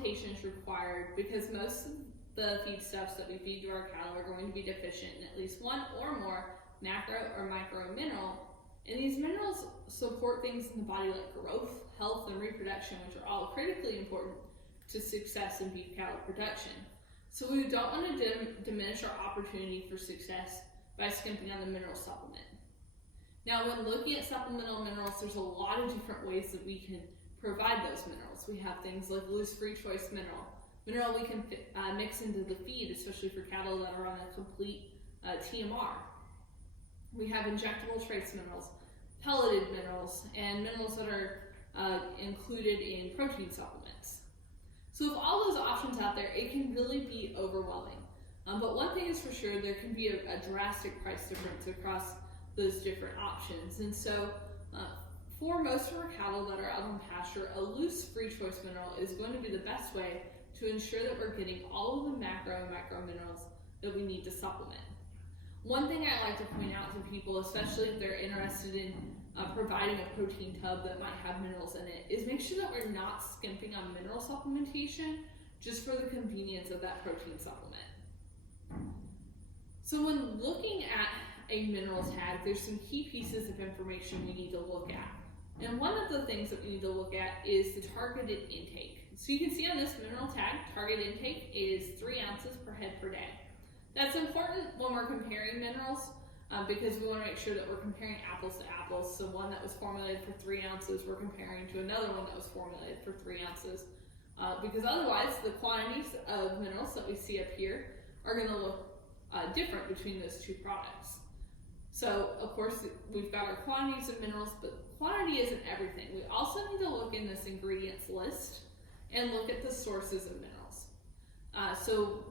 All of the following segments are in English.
supplementation is required because most of the feedstuffs that we feed to our cattle are going to be deficient in at least one or more macro or micro mineral. And these minerals support things in the body like growth, health, and reproduction, which are all critically important to success in beef cattle production. So we don't want to diminish our opportunity for success by skimping on the mineral supplement. Now, when looking at supplemental minerals, there's a lot of different ways that we can provide those minerals. We have things like loose free choice mineral we can mix into the feed, especially for cattle that are on a complete TMR. We have injectable trace minerals, pelleted minerals, and minerals that are included in protein supplements. So with all those options out there, it can really be overwhelming. But one thing is for sure, there can be a drastic price difference across those different options. And so for most of our cattle that are out on pasture, a loose free choice mineral is going to be the best way to ensure that we're getting all of the macro and micro minerals that we need to supplement. One thing I like to point out to people, especially if they're interested in providing a protein tub that might have minerals in it, is make sure that we're not skimping on mineral supplementation just for the convenience of that protein supplement. So when looking at a mineral tag, there's some key pieces of information we need to look at. And one of the things that we need to look at is the targeted intake. So you can see on this mineral tag, target intake is 3 ounces per head per day. That's important when we're comparing minerals because we want to make sure that we're comparing apples to apples. So one that was formulated for 3 ounces, we're comparing to another one that was formulated for 3 ounces. Because otherwise, the quantities of minerals that we see up here are going to look different between those two products. So, of course, we've got our quantities of minerals, but quantity isn't everything. We also need to look in this ingredients list and look at the sources of minerals. So,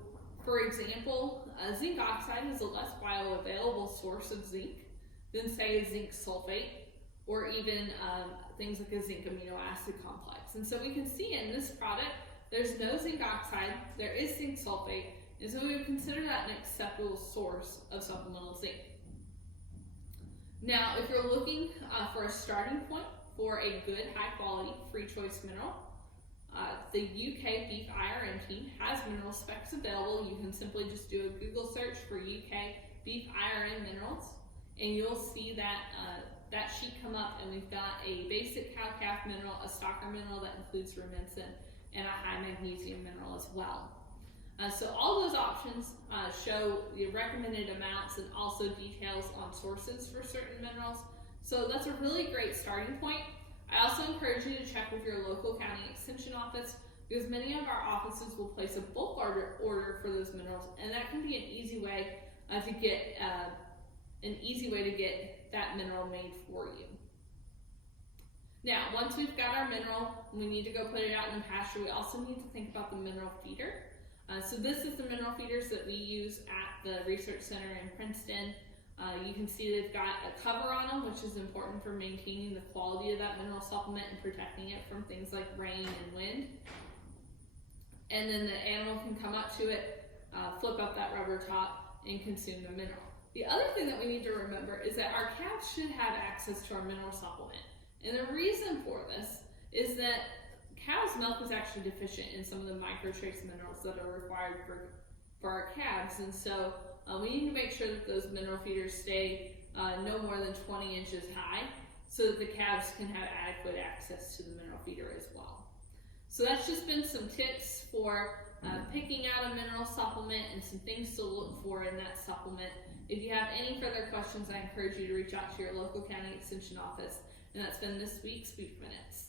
for example, zinc oxide is a less bioavailable source of zinc than, say, a zinc sulfate or even things like a zinc amino acid complex. And so we can see in this product, there's no zinc oxide, there is zinc sulfate, and so we would consider that an acceptable source of supplemental zinc. Now, if you're looking for a starting point for a good, high-quality, free choice mineral, the UK Beef IRM team has mineral specs available. You can simply just do a Google search for UK Beef IRM minerals, and you'll see that that sheet come up, and we've got a basic cow-calf mineral, a stocker mineral that includes rumensin, and a high magnesium mineral as well. So all those options show the recommended amounts and also details on sources for certain minerals. So that's a really great starting point. I also encourage you to check with your local county extension office because many of our offices will place a bulk order for those minerals, and that can be an easy way to get that mineral made for you. Now, once we've got our mineral, we need to go put it out in the pasture. We also need to think about the mineral feeder. So this is the mineral feeders that we use at the research center in Princeton. You can see they've got a cover on them, which is important for maintaining the quality of that mineral supplement and protecting it from things like rain and wind. And then the animal can come up to it, flip up that rubber top, and consume the mineral. The other thing that we need to remember is that our calves should have access to our mineral supplement. And the reason for this is that cow's milk is actually deficient in some of the microtrace minerals that are required for our calves, and so we need to make sure that those mineral feeders stay no more than 20 inches high so that the calves can have adequate access to the mineral feeder as well. So that's just been some tips for picking out a mineral supplement and some things to look for in that supplement. If you have any further questions, I encourage you to reach out to your local county extension office, and that's been this week's Beef Minutes.